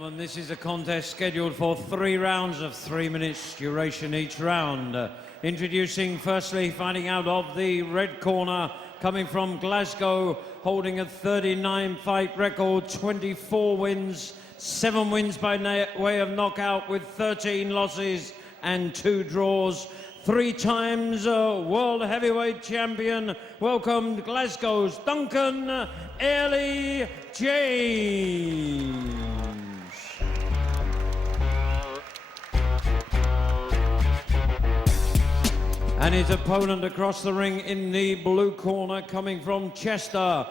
Gentlemen, this is a contest scheduled for 3 rounds of 3 minutes duration each round. Introducing firstly, fighting out of the red corner, coming from Glasgow, holding a 39-fight record, 24 wins, 7 wins by way of knockout with 13 losses and 2 draws. 3 times world heavyweight champion. Welcome Glasgow's Duncan Airlie James. And his opponent across the ring in the blue corner, coming from Chester,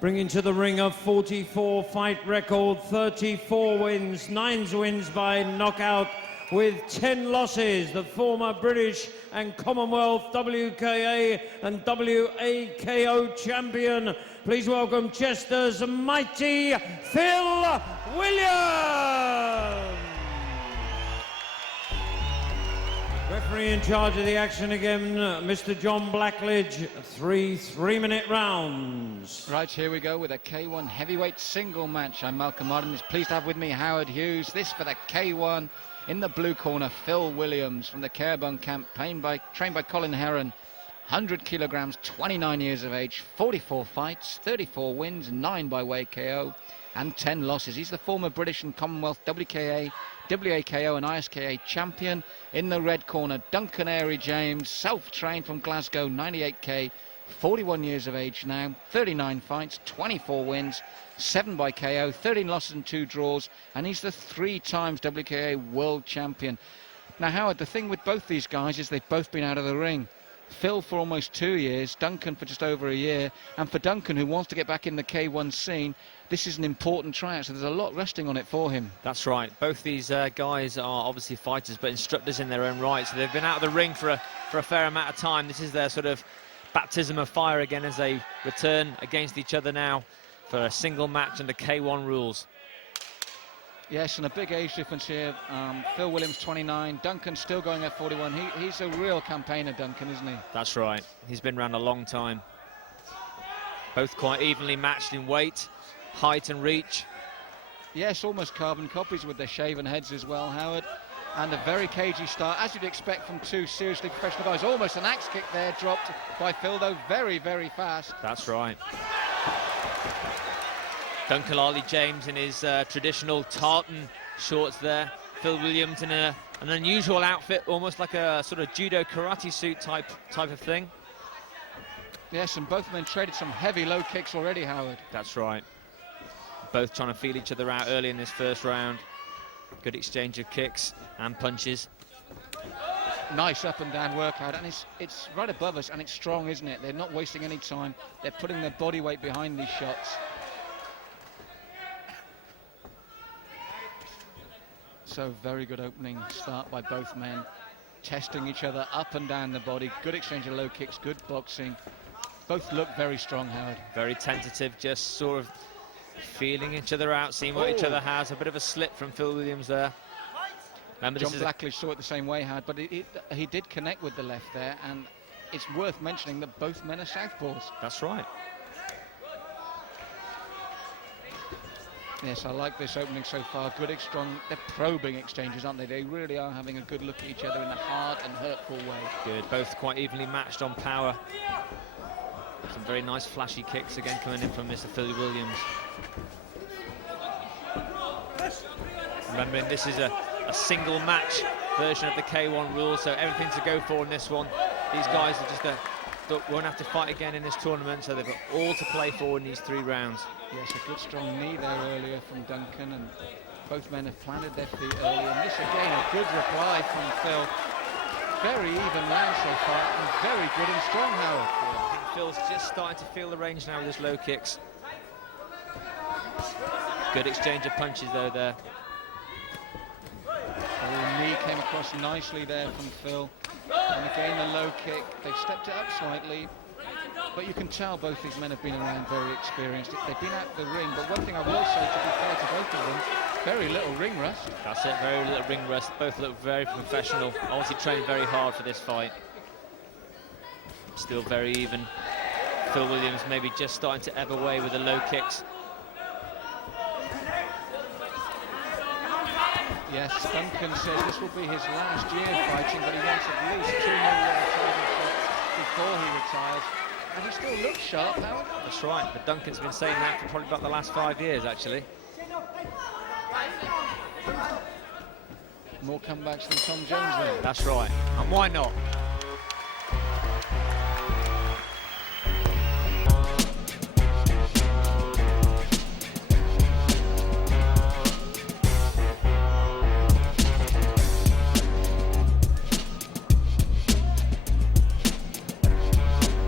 bringing to the ring a 44-fight record, 34 wins, 9 wins by knockout with 10 losses. The former British and Commonwealth WKA and WAKO champion. Please welcome Chester's mighty Phil Williams. Referee in charge of the action again, Mr. John Blackledge. 3-minute rounds. Right, here we go with a K1 heavyweight single match. I'm Malcolm Martin. Is pleased to have with me Howard Hughes. This for the K1. In the blue corner, Phil Williams from the Carebone camp, trained by Colin Heron. 100 kilograms, 29 years of age, 44 fights, 34 wins, 9 by way KO, and 10 losses. He's the former British and Commonwealth WKA, WAKO and ISKA champion. In the red corner, Duncan Airlie James, self-trained from Glasgow, 98k, 41 years of age now, 39 fights, 24 wins, 7 by KO, 13 losses and 2 draws, and he's the 3 times WKA world champion. Now, Howard, the thing with both these guys is they've both been out of the ring. Phil for almost 2 years, Duncan for just over a year, and for Duncan, who wants to get back in the K1 scene, this is an important tryout, so there's a lot resting on it for him. That's right. Both these guys are obviously fighters, but instructors in their own right, so they've been out of the ring for a fair amount of time. This is their sort of baptism of fire again as they return against each other now for a single match under K1 rules. Yes, and a big age difference here. Phil Williams, 29. Duncan still going at 41. He's a real campaigner, Duncan, isn't he? That's right. He's been around a long time. Both quite evenly matched in weight, height and reach. Yes, almost carbon copies with their shaven heads as well, Howard. And a very cagey start, as you'd expect from 2 seriously professional guys. Almost an axe kick there, dropped by Phil, though very, very fast. That's right. Duncan Airlie James in his traditional tartan shorts there. Phil Williams in an unusual outfit, almost like a sort of judo karate suit type of thing. Yes, and both men traded some heavy low kicks already, Howard. That's right. Both trying to feel each other out early in this first round. Good exchange of kicks and punches. Nice up and down workout, and it's right above us, and it's strong, isn't it? They're not wasting any time. They're putting their body weight behind these shots. So very good opening start by both men, testing each other up and down the body. Good exchange of low kicks, good boxing. Both look very strong, Howard. Very tentative, just sort of feeling each other out, seeing what each other has. A bit of a slip from Phil Williams there. Remember, John Blackledge saw it the same way, Howard, but he did connect with the left there, and it's worth mentioning that both men are southpaws. That's right. Yes, I like this opening so far. Good, strong, they're probing exchanges, aren't they? They really are having a good look at each other in a hard and hurtful way. Good, both quite evenly matched on power. Some very nice flashy kicks again coming in from Mr. Phil Williams. Remembering this is a single match version of the K1 rules, so everything to go for in this one. These guys are just won't have to fight again in this tournament, so they've got all to play for in these 3 rounds. Yes, a good strong knee there earlier from Duncan, and both men have planted their feet early, and this again a good reply from Phil. Very even round so far, and very good and strong, Howard. Yeah, I think Phil's just starting to feel the range now with his low kicks. Good exchange of punches though there. The knee came across nicely there from Phil, and again the low kick. They've stepped it up slightly, but you can tell both these men have been around, very experienced. They've been out the ring, but one thing I will say, to be fair to both of them, very little ring rust. That's it, very little ring rust. Both look very professional. Obviously trained very hard for this fight. Still very even. Phil Williams maybe just starting to ebb away with the low kicks. Yes, Duncan says this will be his last year fighting, but he wants at least 2 more world title shots before he retires. And he still looks sharp, Howard. That's right, but Duncan's been saying that for probably about the last 5 years, actually. More comebacks than Tom Jones there. That's right, and why not?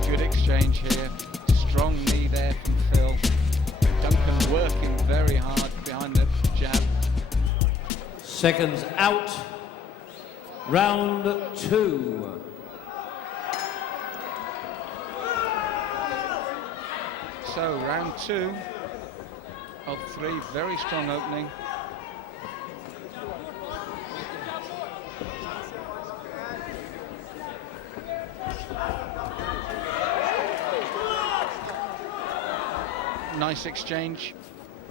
Good exchange here. Strong knee there from Phil. Duncan working very hard behind the jab. Seconds out. Round 2. So round 2 of 3, very strong opening. Nice exchange,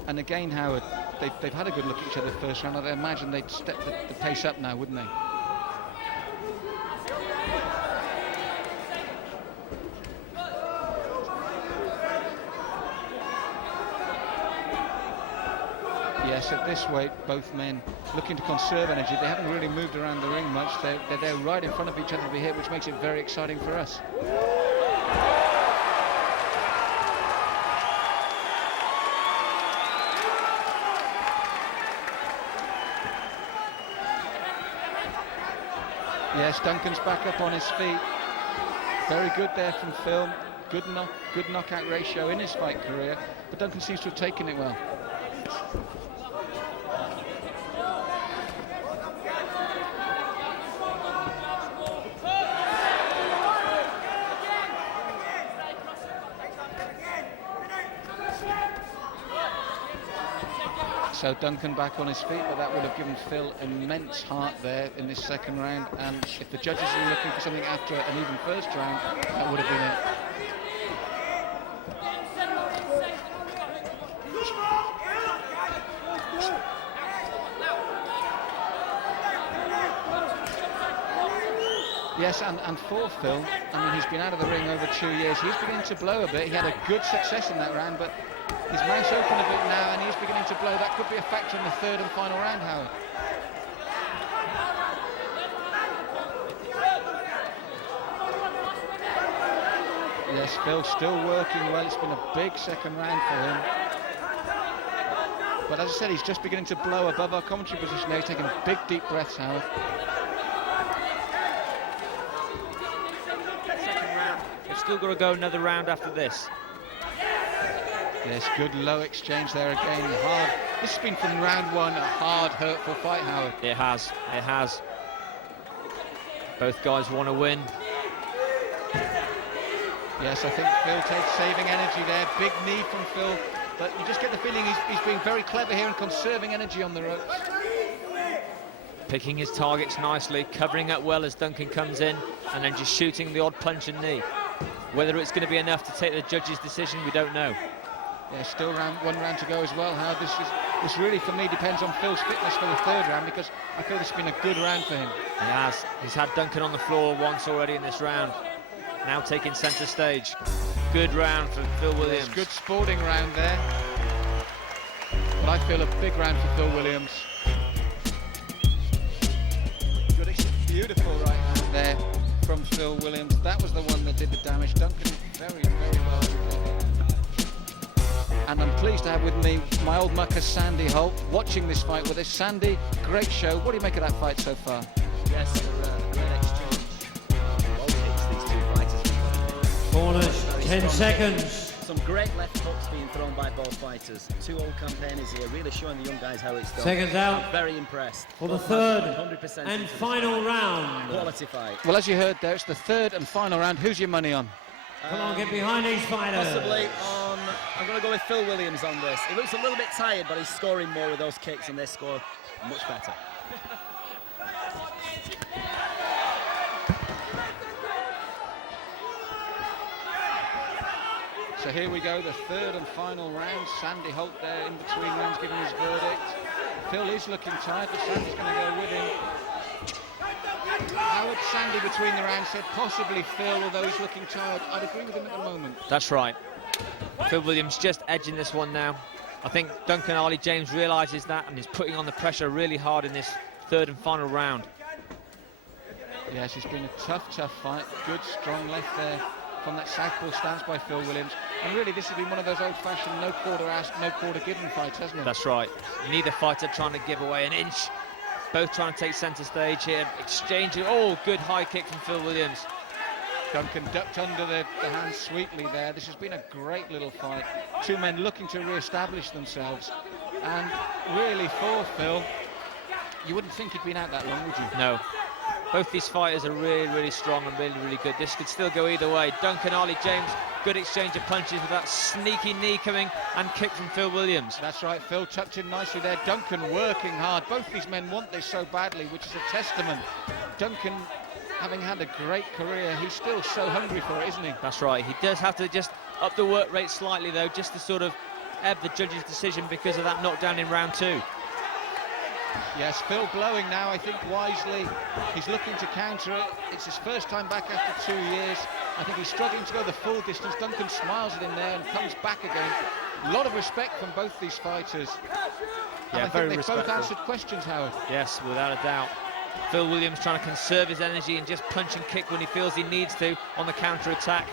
and again, Howard, they've had a good look at each other first round. I'd imagine they'd step the pace up now, wouldn't they? Yes, at this weight, both men looking to conserve energy. They haven't really moved around the ring much. They're there right in front of each other to be hit, which makes it very exciting for us. Yes, Duncan's back up on his feet. Very good there from Phil. Good knockout ratio in his fight career, but Duncan seems to have taken it well. So Duncan back on his feet, but that would have given Phil immense heart there in this second round, and if the judges are looking for something after an even first round, that would have been it. Yes, and for Phil, I mean, he's been out of the ring over 2 years. He's beginning to blow a bit. He had a good success in that round, but his mouth's open a bit now, and he's beginning to blow. That could be a factor in the third and final round, Howard. Yes, Phil still working well. It's been a big second round for him. But as I said, he's just beginning to blow above our commentary position now. He's taking big, deep breaths, Howard. Second round. They've still got to go another round after this. Yes, good low exchange there again. Hard. This has been from round 1 a hard, hurtful fight, Howard. It has. It has. Both guys want to win. Yes, I think Phil takes saving energy there. Big knee from Phil, but you just get the feeling he's being very clever here and conserving energy on the ropes. Picking his targets nicely, covering up well as Duncan comes in, and then just shooting the odd punch and knee. Whether it's going to be enough to take the judge's decision, we don't know. Yeah, still one round to go as well. How this really, for me, depends on Phil's fitness for the third round, because I feel this has been a good round for him. He has. He's had Duncan on the floor once already in this round. Now taking centre stage. Good round for Phil Williams. Yes, good sporting round there. But I feel a big round for Phil Williams. Good, beautiful right hand there from Phil Williams. That was the one that did the damage. Duncan very, very well. And I'm pleased to have with me my old mucker Sandy Holt watching this fight with us. Sandy, great show. What do you make of that fight so far? Yes, a great exchange. Well hits, these two fighters. Corners, 10 strong. seconds. Some great left hooks being thrown by both fighters. Two old campaigners here, really showing the young guys how it's done. Seconds out. I'm very impressed. For the Both third fighters 100% and into this final fight. round. Quality fight. Well, as you heard there, it's the third and final round. Who's your money on? Come on, get behind these fighters. Possibly on, I'm going to go with Phil Williams on this. He looks a little bit tired, but he's scoring more with those kicks, and they score much better. So So here we go, the third and final round. Sandy Holt there in between rounds giving his verdict. Phil is looking tired, but Sandy's going to go with him. Howard, Sandy between the rounds said possibly Phil, although he's looking tired. I'd agree with him at the moment. That's right. Phil Williams just edging this one now. I think Duncan Airlie James realises that and is putting on the pressure really hard in this third and final round. Yes, it's been a tough fight. Good, strong left there from that southpaw stance by Phil Williams. And really, this has been one of those old-fashioned no quarter asked, no quarter given fights, hasn't it? That's right. Neither fighter trying to give away an inch. Both trying to take centre stage here. Exchanging. Oh, good high kick from Phil Williams. Duncan ducked under the hand sweetly there. This has been a great little fight. Two men looking to re-establish themselves. And really, for Phil, you wouldn't think he'd been out that long, would you? No. Both these fighters are really strong and really good. This could still go either way. Duncan Airlie James, good exchange of punches with that sneaky knee coming and kick from Phil Williams. That's right, Phil tucked in nicely there. Duncan working hard. Both these men want this so badly, which is a testament. Duncan, having had a great career, he's still so hungry for it, isn't he? That's right. He does have to just up the work rate slightly, though, just to sort of ebb the judge's decision because of that knockdown in round 2. Yes, Phil blowing now, I think wisely. He's looking to counter it. It's his first time back after 2 years. I think he's struggling to go the full distance. Duncan smiles it in there and comes back again. A lot of respect from both these fighters. And Yeah, I very think they've both respectful. answered questions, Howard. Yes, without a doubt. Phil Williams trying to conserve his energy and just punch and kick when he feels he needs to on the counter-attack.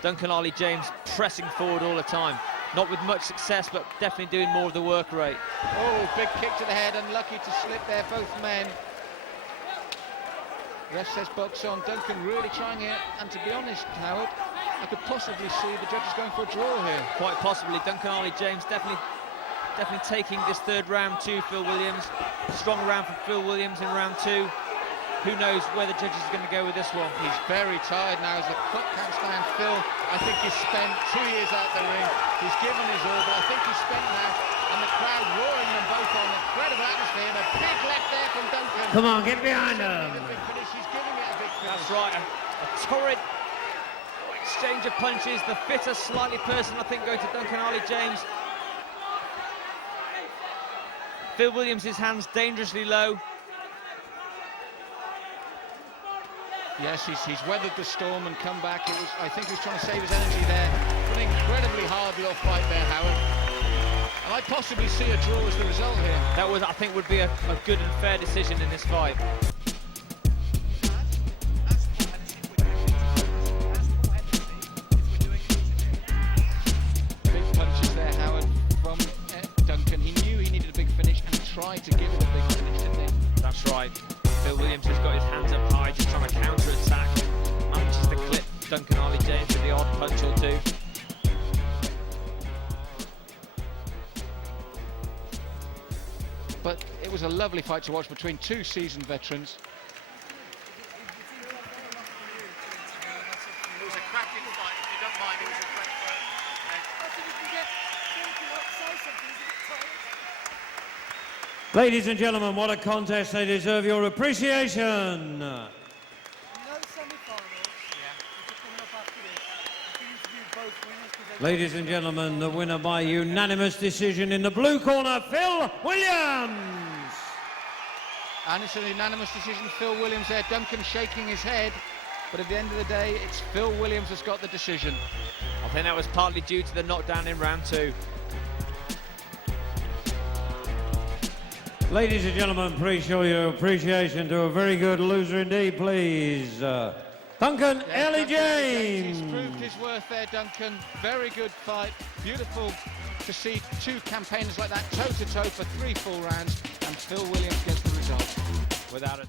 Duncan Airlie James pressing forward all the time. Not with much success, but definitely doing more of the work rate. Oh, big kick to the head, unlucky to slip there, both men. Ref says box on. Duncan really trying it, and to be honest, Howard, I could possibly see the judges going for a draw here. Quite possibly. Duncan Airlie James definitely taking this third round to Phil Williams. Strong round for Phil Williams in round 2. Who knows where the judges are going to go with this one. He's very tired now as the clock counts down. Phil, I think he's spent 2 years out the ring. He's given his all, but I think he's spent now. And the crowd roaring them both on. Incredible atmosphere and a big left there from Duncan. Come on, get behind him. A big finish. He's giving it a big finish. That's right. A torrid exchange of punches. The fitter, slightly person, I think, going to Duncan Airlie James. Phil Williams' hands dangerously low. Yes, he's weathered the storm and come back. I think he was trying to save his energy there. An incredibly hard little fight there, Howard. And I possibly see a draw as the result here. That was, I think, would be a good and fair decision in this fight. Big punches there, Howard, from Duncan. He knew he needed a big finish and tried to give it a big finish, didn't he? That's right. Phil Williams has got his hands up high, just trying to counter-attack. Manages to clip Duncan Airlie James with the odd punch or two. But it was a lovely fight to watch between two seasoned veterans. It was a cracking fight, if you don't mind, it was a great fight. Ladies and gentlemen, what a contest. They deserve your appreciation. No semi-finals. Coming up after this. I can interview both winners because they... Ladies and gentlemen, the winner by unanimous decision in the blue corner, Phil Williams. And it's a unanimous decision, Phil Williams there. Duncan shaking his head. But at the end of the day, it's Phil Williams that's got the decision. I think that was partly due to the knockdown in round 2. Ladies and gentlemen, please show your appreciation to a very good loser indeed, please. Duncan Airlie James. He's proved his worth there, Duncan. Very good fight. Beautiful to see two campaigners like that toe-to-toe for 3 full rounds. And Phil Williams gets the result. Without a doubt.